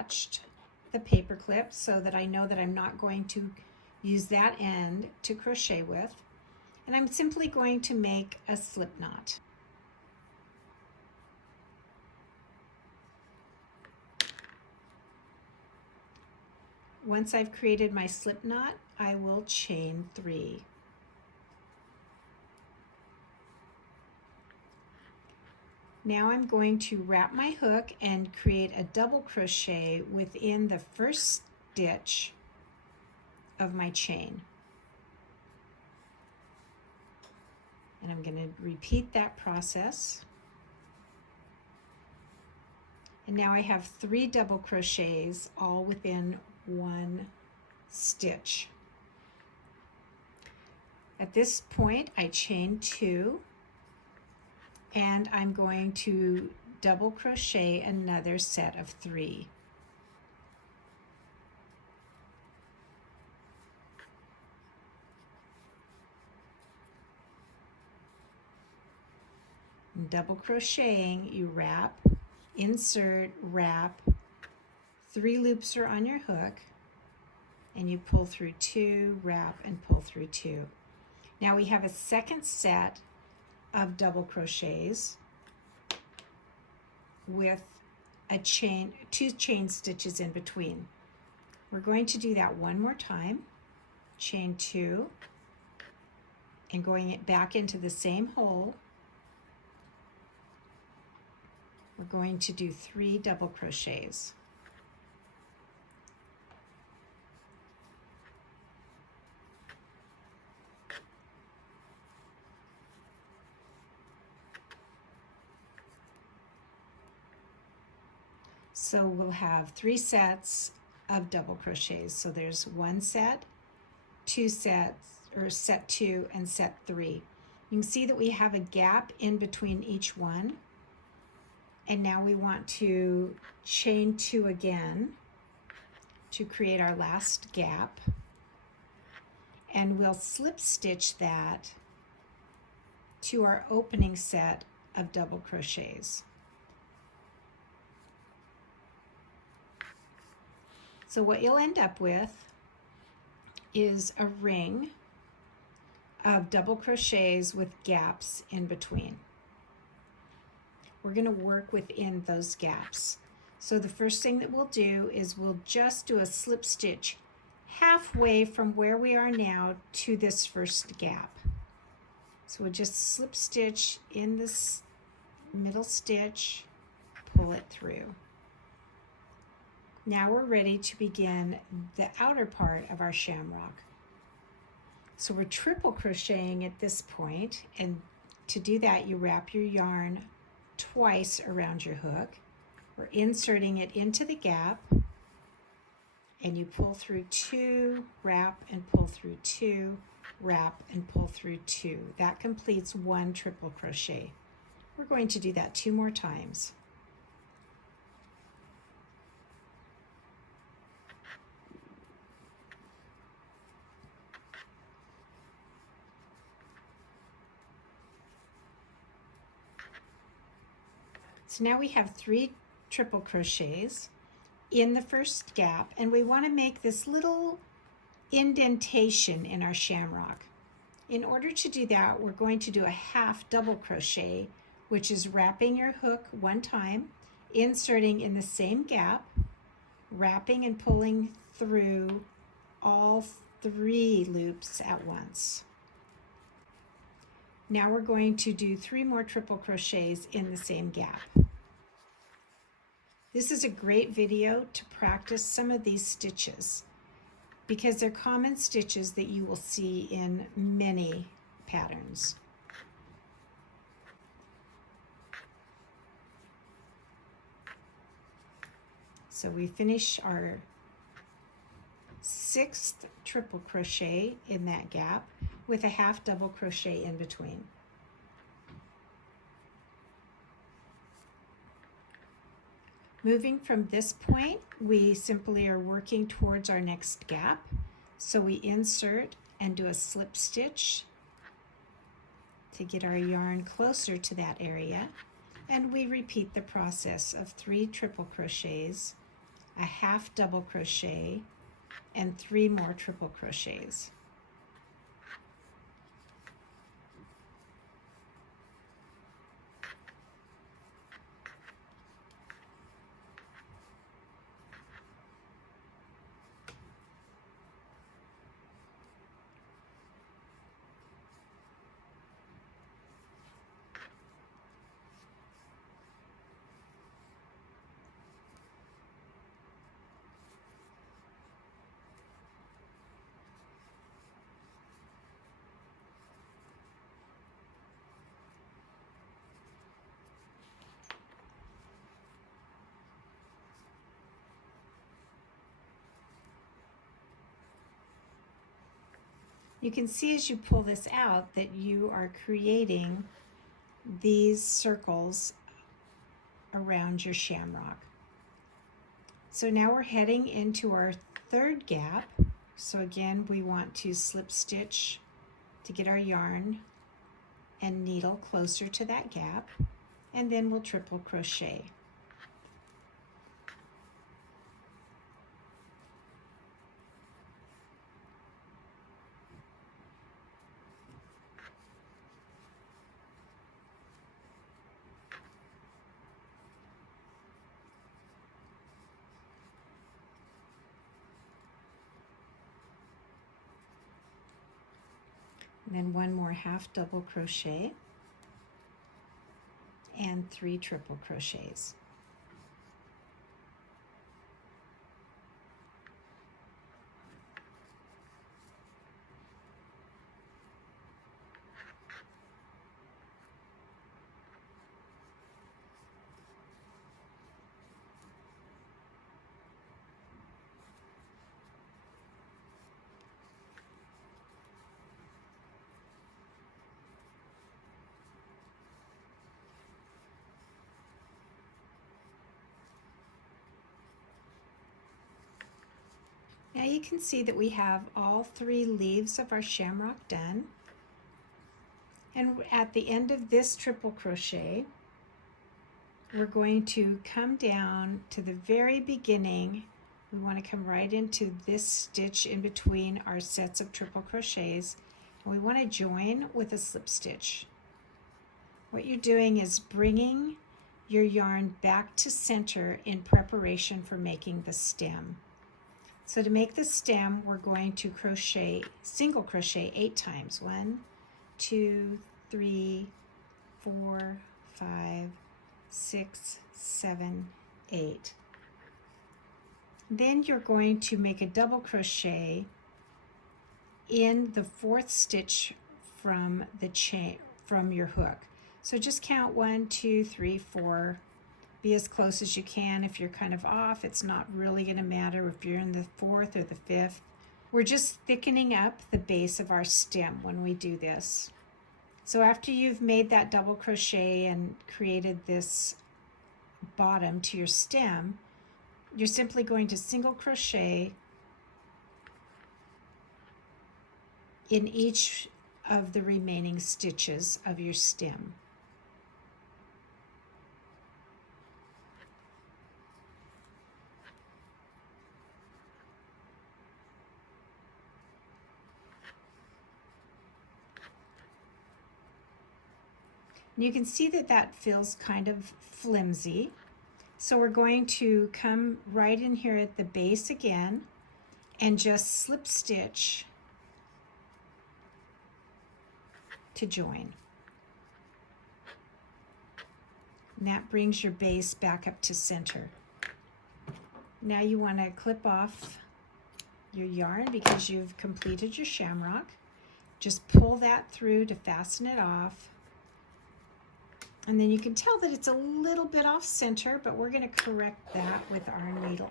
attached the paper clip so that I know that I'm not going to use that end to crochet with. And I'm simply going to make a slip knot. Once I've created my slip knot, I will chain 3. Now I'm going to wrap my hook and create a double crochet within the first stitch of my chain. And I'm going to repeat that process. And now I have 3 double crochets all within one stitch. At this point, I chain 2, and I'm going to double crochet another set of 3. In double crocheting, you wrap, insert, wrap, 3 loops are on your hook, and you pull through 2, wrap, and pull through 2. Now we have a second set of double crochets with a chain, 2 chain stitches in between. We're going to do that one more time. Chain 2, and going back into the same hole, we're going to do 3 double crochets. So we'll have 3 sets of double crochets. So there's 1 set, 2 sets, or set 2 and set 3. You can see that we have a gap in between each one. And now we want to chain 2 again to create our last gap. And we'll slip stitch that to our opening set of double crochets. So what you'll end up with is a ring of double crochets with gaps in between. We're going to work within those gaps. So the first thing that we'll do is we'll just do a slip stitch halfway from where we are now to this first gap. So we'll just slip stitch in this middle stitch, pull it through. Now we're ready to begin the outer part of our shamrock. So we're triple crocheting at this point, and to do that you wrap your yarn twice around your hook. We're inserting it into the gap, and you pull through 2, wrap and pull through 2, wrap and pull through 2. That completes 1 triple crochet. We're going to do that 2 more times. So now we have 3 triple crochets in the first gap, and we want to make this little indentation in our shamrock. In order to do that, we're going to do a half double crochet, which is wrapping your hook 1 time, inserting in the same gap, wrapping and pulling through all 3 loops at once. Now we're going to do 3 more triple crochets in the same gap. This is a great video to practice some of these stitches because they're common stitches that you will see in many patterns. So we finish our 6th triple crochet in that gap with a half double crochet in between. Moving from this point, we simply are working towards our next gap. So we insert and do a slip stitch to get our yarn closer to that area, and we repeat the process of 3 triple crochets a half double crochet, and 3 more triple crochets. You can see as you pull this out that you are creating these circles around your shamrock. So now we're heading into our 3rd gap. So again, we want to slip stitch to get our yarn and needle closer to that gap, and then we'll triple crochet. And then 1 more half double crochet and 3 triple crochets. Now you can see that we have all 3 leaves of our shamrock done. And at the end of this triple crochet, we're going to come down to the very beginning. We want to come right into this stitch in between our sets of triple crochets. And we want to join with a slip stitch. What you're doing is bringing your yarn back to center in preparation for making the stem. So to make the stem, we're going to crochet, single crochet 8 times. 1, 2, 3, 4, 5, 6, 7, 8. Then you're going to make a double crochet in the 4th stitch from the chain, from your hook. So just count 1, 2, 3, 4. Be as close as you can. If you're kind of off, it's not really going to matter if you're in the 4th or the 5th. We're just thickening up the base of our stem when we do this. So after you've made that double crochet and created this bottom to your stem, you're simply going to single crochet in each of the remaining stitches of your stem. You can see that that feels kind of flimsy. So we're going to come right in here at the base again and just slip stitch to join. And that brings your base back up to center. Now you want to clip off your yarn because you've completed your shamrock. Just pull that through to fasten it off. And then you can tell that it's a little bit off center, but we're going to correct that with our needle.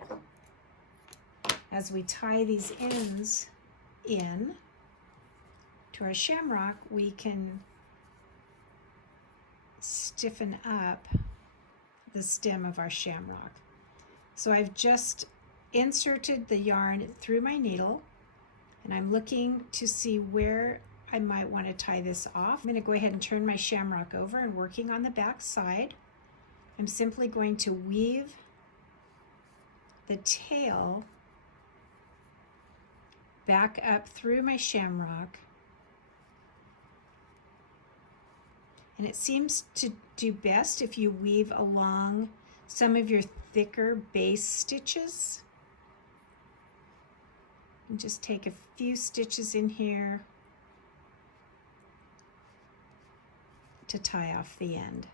As we tie these ends in to our shamrock, we can stiffen up the stem of our shamrock. So I've just inserted the yarn through my needle, and I'm looking to see where I might want to tie this off. I'm going to go ahead and turn my shamrock over, and working on the back side, I'm simply going to weave the tail back up through my shamrock. And it seems to do best if you weave along some of your thicker base stitches. And just take a few stitches in here to tie off the end.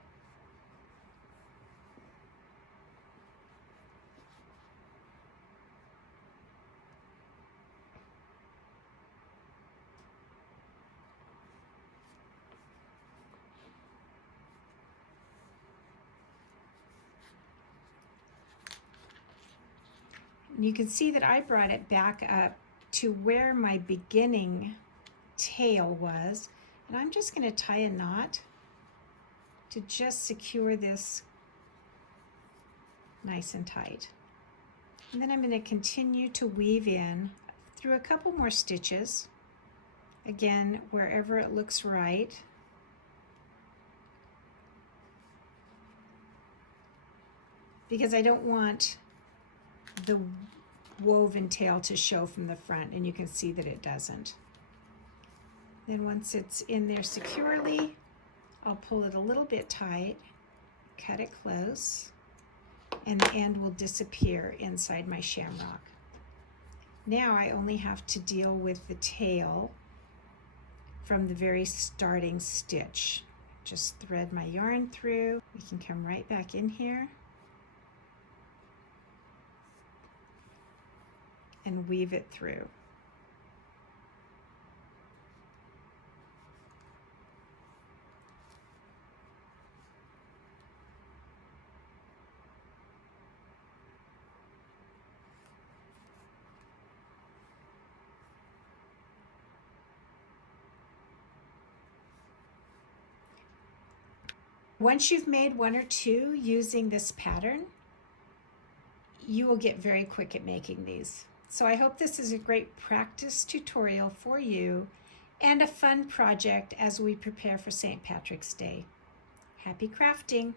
You can see that I brought it back up to where my beginning tail was, and I'm just going to tie a knot to just secure this nice and tight. And then I'm going to continue to weave in through a couple more stitches, again wherever it looks right. Because I don't want the woven tail to show from the front, and you can see that it doesn't. Then once it's in there securely, I'll pull it a little bit tight, cut it close, and the end will disappear inside my shamrock. Now I only have to deal with the tail from the very starting stitch. Just thread my yarn through. We can come right back in here and weave it through. Once you've made one or two using this pattern, you will get very quick at making these. So I hope this is a great practice tutorial for you and a fun project as we prepare for St. Patrick's Day. Happy crafting!